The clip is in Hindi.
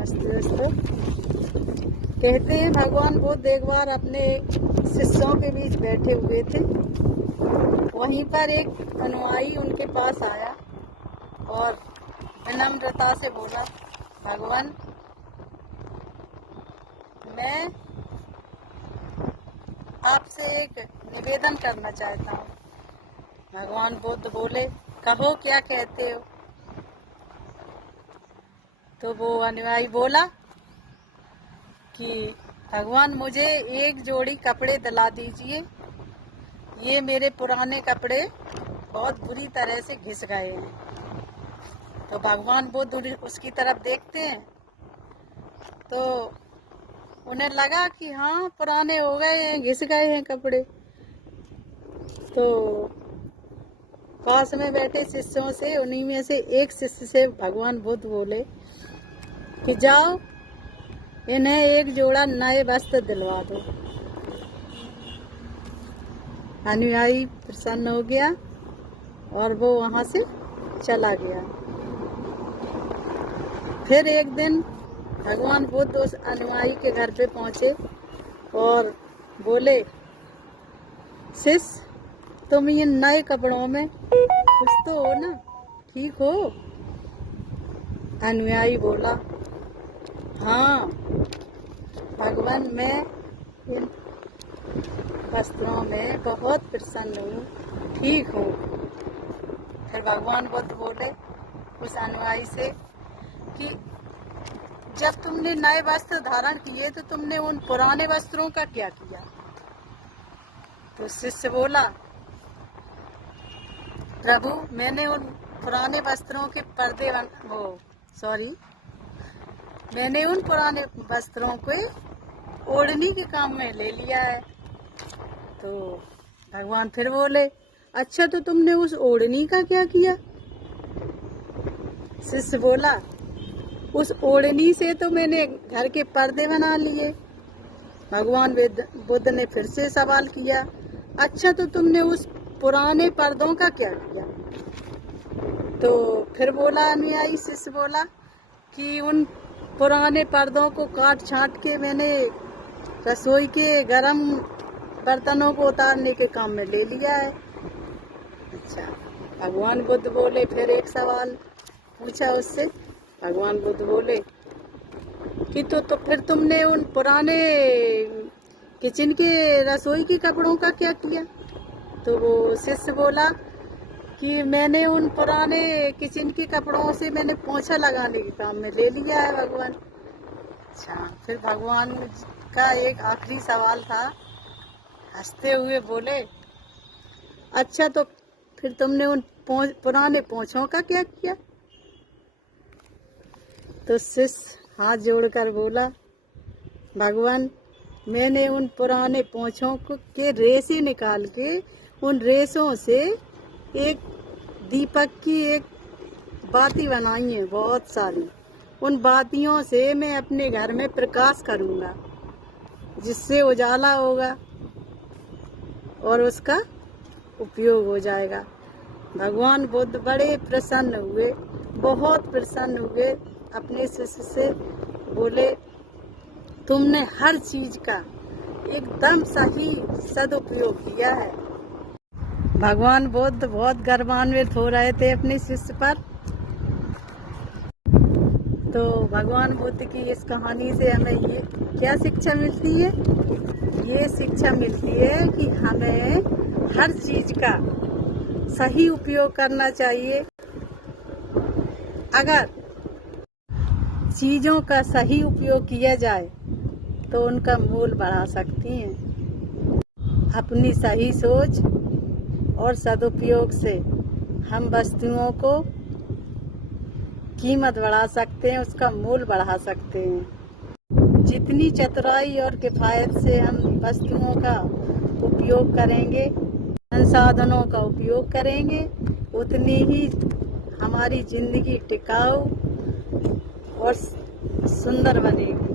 नमस्ते दोस्तों। कहते हैं भगवान बुद्ध एक बार अपने शिष्यों के बीच बैठे हुए थे। वहीं पर एक अनुयायी उनके पास आया और विनम्रता से बोला, भगवान मैं आपसे एक निवेदन करना चाहता हूँ। भगवान बुद्ध बोले, कहो क्या कहते हो। तो वो अनुयायी बोला कि भगवान मुझे एक जोड़ी कपड़े दिला दीजिए, ये मेरे पुराने कपड़े बहुत बुरी तरह से घिस गए हैं। तो भगवान बुद्ध उसकी तरफ देखते हैं तो उन्हें लगा कि हाँ पुराने हो गए हैं, घिस गए हैं कपड़े। तो पास में बैठे शिष्यों से, उन्हीं में से एक शिष्य से भगवान बुद्ध बोले कि जाओ इन्हें एक जोड़ा नए वस्त्र दिलवा दो। अनुयायी प्रसन्न हो गया और वो वहां से चला गया। फिर एक दिन भगवान बुद्ध उस अनुयायी के घर पे पहुंचे और बोले, शिष्य तुम ये नए कपड़ों में खुश तो हो ना, ठीक हो। अनुयायी बोला, हाँ भगवान मैं इन वस्त्रों में बहुत प्रसन्न हूँ, ठीक हूँ। फिर भगवान बुद्ध बोले उस अनुयायी से कि जब तुमने नए वस्त्र धारण किए तो तुमने उन पुराने वस्त्रों का क्या किया। तो शिष्य बोला, प्रभु मैंने उन पुराने वस्त्रों के मैंने उन पुराने वस्त्रों को ओढ़नी के काम में ले लिया है। तो भगवान फिर बोले, अच्छा तो तुमने उस ओढ़नी का क्या किया। शिष्य बोला, उस ओढ़नी से तो मैंने घर के पर्दे बना लिए। भगवान बुद्ध ने फिर से सवाल किया, अच्छा तो तुमने उस पुराने पर्दों का क्या किया। तो फिर बोला अनुयायी शिष्य बोला कि उन पुराने पर्दों को काट छांट के मैंने रसोई के गरम बर्तनों को उतारने के काम में ले लिया है। अच्छा, भगवान बुद्ध बोले, फिर एक सवाल पूछा उससे। भगवान बुद्ध बोले कि तो फिर तुमने उन पुराने किचन के रसोई के कपड़ों का क्या किया। तो वो शिष्य बोला कि मैंने उन पुराने किचन के कपड़ों से मैंने पोछा लगाने के काम में ले लिया है भगवान। अच्छा, फिर भगवान का एक आखिरी सवाल था। हंसते हुए बोले, अच्छा तो फिर तुमने उन पुराने पोछों का क्या किया। तो शिष्य हाथ जोड़कर बोला, भगवान मैंने उन पुराने पोछों के रेशे निकाल के उन रेशों से एक दीपक की एक बाती बनाई है बहुत सारी। उन बातियों से मैं अपने घर में प्रकाश करूंगा, जिससे उजाला होगा और उसका उपयोग हो जाएगा। भगवान बुद्ध बड़े प्रसन्न हुए, बहुत प्रसन्न हुए। अपने शिष्य से बोले, तुमने हर चीज का एकदम सही सदुपयोग किया है। भगवान बुद्ध बहुत गर्वान्वित हो रहे थे अपने शिष्य पर। तो भगवान बुद्ध की इस कहानी से हमें ये क्या शिक्षा मिलती है। ये शिक्षा मिलती है कि हमें हर चीज का सही उपयोग करना चाहिए। अगर चीजों का सही उपयोग किया जाए तो उनका मूल्य बढ़ा सकती हैं। अपनी सही सोच और सदुपयोग से हम वस्तुओं को कीमत बढ़ा सकते हैं, उसका मूल्य बढ़ा सकते हैं। जितनी चतुराई और किफायत से हम वस्तुओं का उपयोग करेंगे, संसाधनों का उपयोग करेंगे, उतनी ही हमारी जिंदगी टिकाऊ और सुंदर बनेगी।